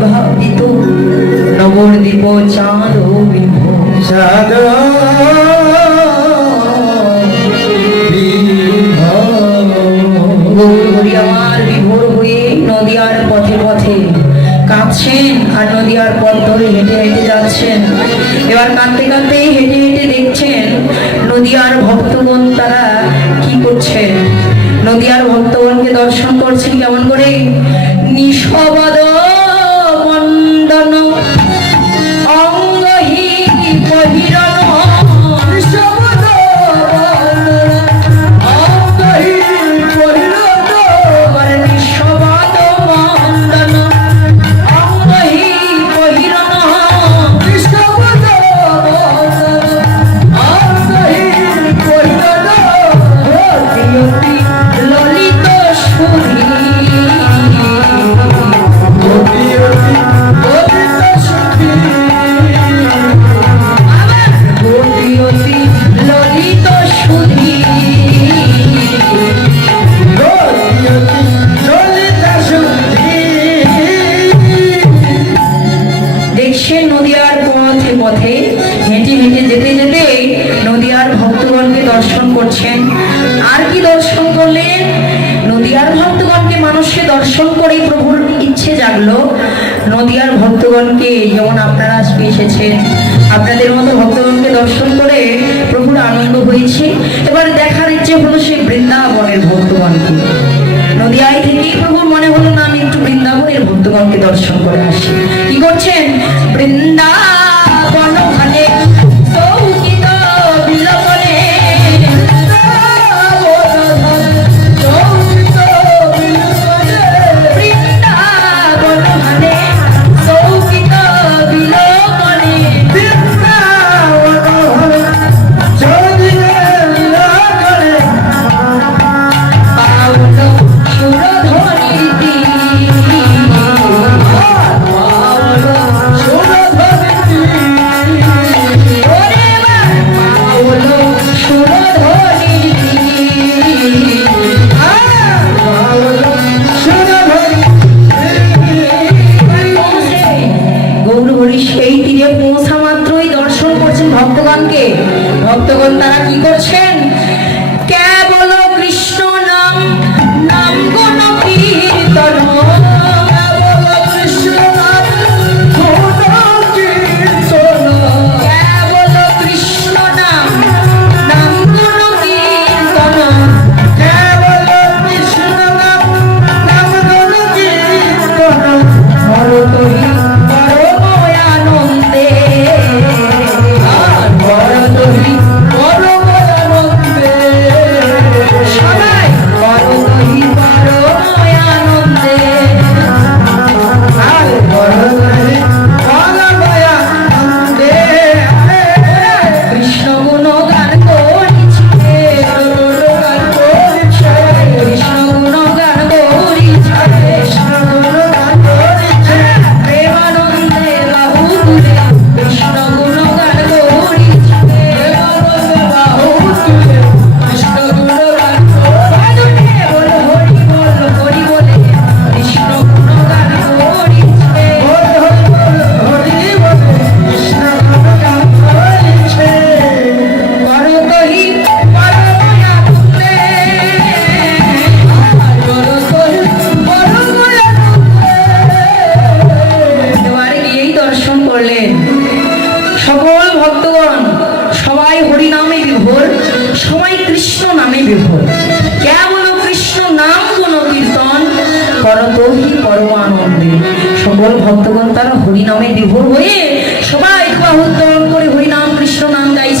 বিভাবিত নবদ্বীপ চাঁদ চাঁদ। গৌরী আমার বিভোর হয়ে নদিয়ার পথে পথে কাঁদছেন আর নদিয়ার পথ ধরে হেঁটে হেঁটে যাচ্ছেন। এবার কাঁদতে কাঁদতে হেঁটে হেঁটে দেখছেন নদিয়ার ভক্তগণ তারা কি করছেন। নদিয়ার ভক্তগণকে দর্শন করছেন কেমন করে? পথে হেঁটে হেঁটে যেতে যেতে নদিয়ার ভক্তগণকে দর্শন করছেন। আর কি দর্শন করলেন? নদিয়ার ভক্তগণকে মানুষকে দর্শন করেই প্রভুর ইচ্ছে জাগলো। নদিয়ার ভক্তগণকে যেমন আপনারা আজকে এসেছেন। আপনাদের মতো ভক্তগণকে দর্শন করে প্রভুর আনন্দ হয়েছে। এবার দেখার ইচ্ছে হলো সেই বৃন্দাবনের ভক্তগণকে। নদিয়ায় থেকেই প্রভুর মনে হলো না আমি একটু বৃন্দাবনের ভক্তগণকে দর্শন করে আসি। কি করছেন? বৃন্দাবন ভক্তগণকে ভক্তগণ তারা কি করছেন? সবাই কৃষ্ণ নামে বিভোর। কেবল কৃষ্ণ নাম কোন কীর্তন করতহি পরমানন্দে। সকল ভক্তগণ তারা হরি নামে বিভোর হয়ে সবাই বাহুত্তরণ করে হরিনাম কৃষ্ণ নাম গাই